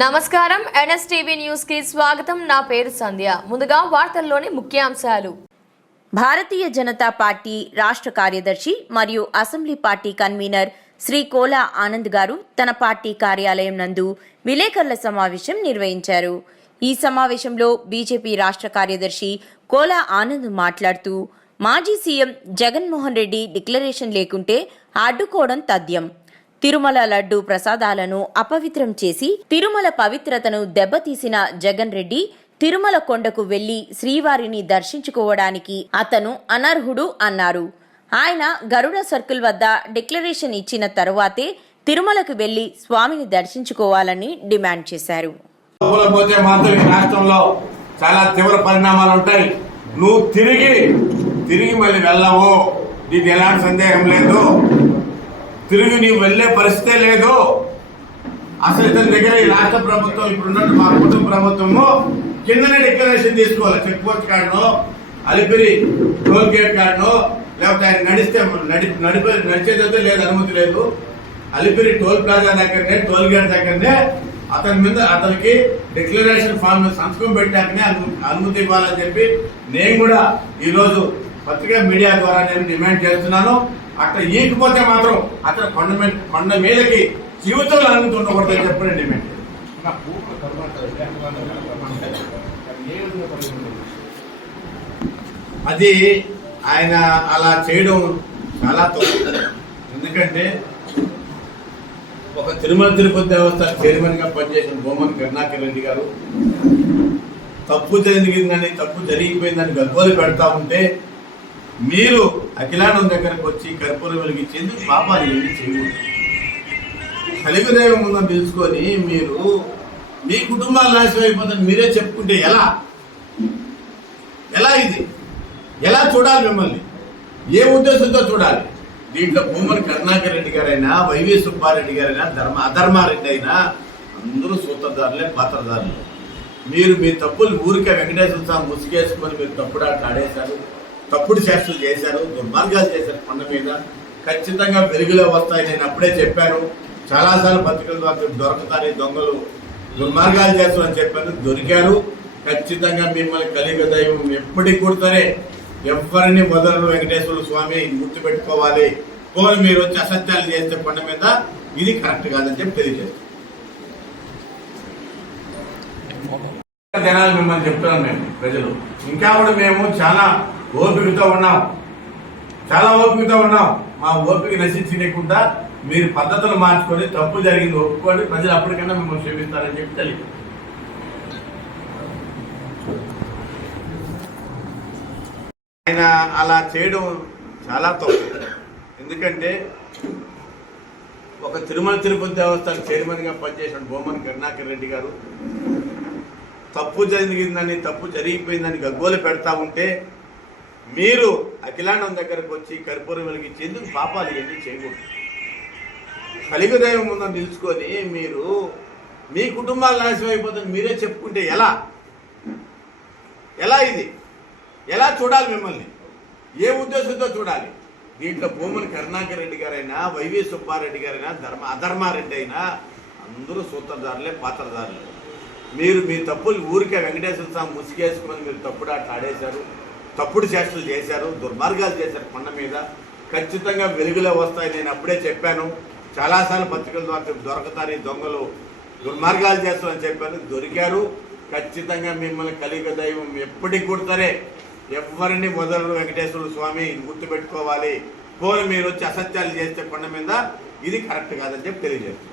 నమస్కారం. ఎన్ఎస్టీవీ న్యూస్కి స్వాగతం. నా పేరు సంధ్య. ముందుగా వార్తల్లోని ముఖ్యాంశాలు. భారతీయ జనతా పార్టీ రాష్ట్ర కార్యదర్శి మరియు assembly party convener Shri Kola Anand గారు తన పార్టీ కార్యాలయం నందు విలేకరుల సమావేశం నిర్వహించారు. ఈ సమావేశంలో బీజేపీ రాష్ట్ర కార్యదర్శి కోలా ఆనంద్ మాట్లాడుతూ మాజీ సీఎం జగన్మోహన్ రెడ్డి డిక్లరేషన్ లేకుంటే అడ్డుకోవడం తథ్యం. తిరుమల లడ్డు ప్రసాదాలను అపవిత్రం చేసి తిరుమల పవిత్రతను దెబ్బతీసిన జగన్ రెడ్డి తిరుమల కొండకు వెళ్ళి శ్రీవారిని దర్శించుకోవడానికి అతను అనర్హుడు అన్నారు. ఆయన గరుడ సర్కిల్ వద్ద డిక్లరేషన్ ఇచ్చిన తరువాతే తిరుమలకు వెళ్ళి స్వామిని దర్శించుకోవాలని డిమాండ్ చేశారు. పోతే మాత్రం రాష్ట్రంలో చాలా తీవ్ర పరిణామాలు ఉంటాయి. నువ్వు తిరిగి తిరిగి మళ్ళీ వెళ్ళవు? నీకు ఎలాంటి సందేహం లేదు. తిరిగి నీవు వెళ్ళే పరిస్థితే లేదు. అసలు ఇతని దగ్గర ఈ రాష్ట్ర ప్రభుత్వం ఇప్పుడున్న మా కుటుంబ ప్రభుత్వము కిందనే డిక్లరేషన్ తీసుకోవాలి. చెక్ పోస్ట్ కార్డును అలిపిరి టోల్ గేట్ కార్డును లేకపోతే ఆయన నడిస్తే నడి నడిపే నడిచేదైతే లేదు అనుమతి లేదు. అలిపిరి టోల్ ప్లాజా దగ్గరనే టోల్ గేట్ దగ్గరనే అతని మీద అతనికి డిక్లరేషన్ ఫామ్ సంతకం పెట్టాకనే అను- అనుమతి ఇవ్వాలని చెప్పి నేను కూడా ఈరోజు పత్రికా మీడియా ద్వారా నేను డిమాండ్ చేస్తున్నాను. అట్లా ఈకపోతే మాత్రం అతను కొండ మీద కొండ మీదకి జీవితంలో అనుమతి ఉండకూడదని చెప్పి నేను డిమాండ్ అది ఆయన అలా చేయడం చాలా తప్పు. ఎందుకంటే ఒక తిరుమల తిరుపతి దేవస్థానం చైర్మన్గా పనిచేసిన బొమ్మన్ కరుణాకర్ రెడ్డి గారు తప్పు జరిగిందని తప్పు జరిగిపోయిందని గగ్గోలు పెడతా ఉంటే మీరు అఖిలాండం దగ్గరకు వచ్చి కర్పూరం వెలిగించేందుకు పాపాలు ఏమి చేయకూడదు. కలిగి దైవం ఉందని తెలుసుకొని మీరు మీ కుటుంబాలు నాశనం అయిపోతుంది మీరే చెప్పుకుంటే ఎలా? ఎలా ఇది? ఎలా చూడాలి మిమ్మల్ని? ఏ ఉద్దేశంతో చూడాలి? దీంట్లో భూమని కరుణాకర్ రెడ్డి గారైనా వైవి సుబ్బారెడ్డి గారైనా ధర్మ అధర్మారెడ్డి అయినా అందరూ సూత్రధారులే పాత్రధారులు. మీరు మీ తప్పులు ఊరికే వెంకటేశ్వర స్వామి ముసుగేసుకొని మీరు తప్పుడు ఆడేశారు. తప్పుడు చేష్టలు చేశారు దుర్మార్గాలు చేశారు కొండ మీద. ఖచ్చితంగా వెలుగులో వస్తాయి నేను అప్పుడే చెప్పాను. చాలాసార్లు పత్రికల ద్వారా దొరకతారు దొంగలు దుర్మార్గాలు చేస్తారని చెప్పాను. దొరికారు. ఖచ్చితంగా మిమ్మల్ని కలిగ దైవం ఎప్పటికి కుడతారే ఎవరిని వదలరు వెంకటేశ్వర స్వామి గుర్తుపెట్టుకోవాలి పోలు మీరు వచ్చి అసత్యాలు చేస్తే కొండ మీద ఇది కరెక్ట్ కాదని చెప్పి తెలియజేస్తాం జనాలు మిమ్మల్ని చెప్తున్నాం మేము ప్రజలు. ఇంకా కూడా మేము చాలా ఓపికతో ఉన్నాం. చాలా ఓపికతో ఉన్నాం. మా ఓపిక నశించకుండా మీరు పద్ధతులు మార్చుకొని తప్పు జరిగింది ఒప్పుకోండి ప్రజలు అప్పటికైనా మిమ్మల్ని క్షమిస్తారని చెప్పి తెలియదు. ఆయన అలా చేయడం చాలా తప్పు. ఎందుకంటే ఒక తిరుమల తిరుపతి దేవస్థానం చైర్మన్గా పనిచేసిన బొమ్మన్ కరుణాకర్ రెడ్డి గారు తప్పు జరిగిందని తప్పు జరిగిపోయిందని గగ్గోలు పెడతా ఉంటే మీరు అఖిలాండం దగ్గరకు వచ్చి కర్పూరం వెలిగించేందుకు పాపాలు ఇవన్నీ చేయకూడదు. కలిగి దైవం ఉందని తెలుసుకొని మీరు మీ కుటుంబాలు నాశనం అయిపోతుంది మీరే చెప్పుకుంటే ఎలా? ఎలా ఇది? ఎలా చూడాలి మిమ్మల్ని? ఏ ఉద్దేశంతో చూడాలి? దీంట్లో భూమని కరుణాకర్ రెడ్డి గారైనా వైవి సుబ్బారెడ్డి గారైనా ధర్మ అధర్మారెడ్డి అయినా అందరూ సూత్రధారులే పాత్రధారులే. మీరు మీ తప్పులు ఊరికే వెంకటేశ్వర స్వామి ముసుగేసుకొని మీరు తప్పుడు ఆడేశారు. తప్పుడు చేష్టలు చేశారు దుర్మార్గాలు చేశారు కొండ మీద. ఖచ్చితంగా వెలుగులో వస్తాయి. నేను అప్పుడే చెప్పాను చాలాసార్లు పత్రికల ద్వారా దొరకతారు ఈ దొంగలు. దుర్మార్గాలు చేస్తారని చెప్పాను దొరికారు. ఖచ్చితంగా మిమ్మల్ని కలిగ దైవం ఎప్పటికి కుడతారే ఎవరిని మొదలు వెంకటేశ్వర స్వామి గుర్తుపెట్టుకోవాలి. పోను మీరు వచ్చి అసత్యాలు చేస్తే కొండ మీద ఇది కరెక్ట్ కాదని చెప్పి తెలియజేస్తాను.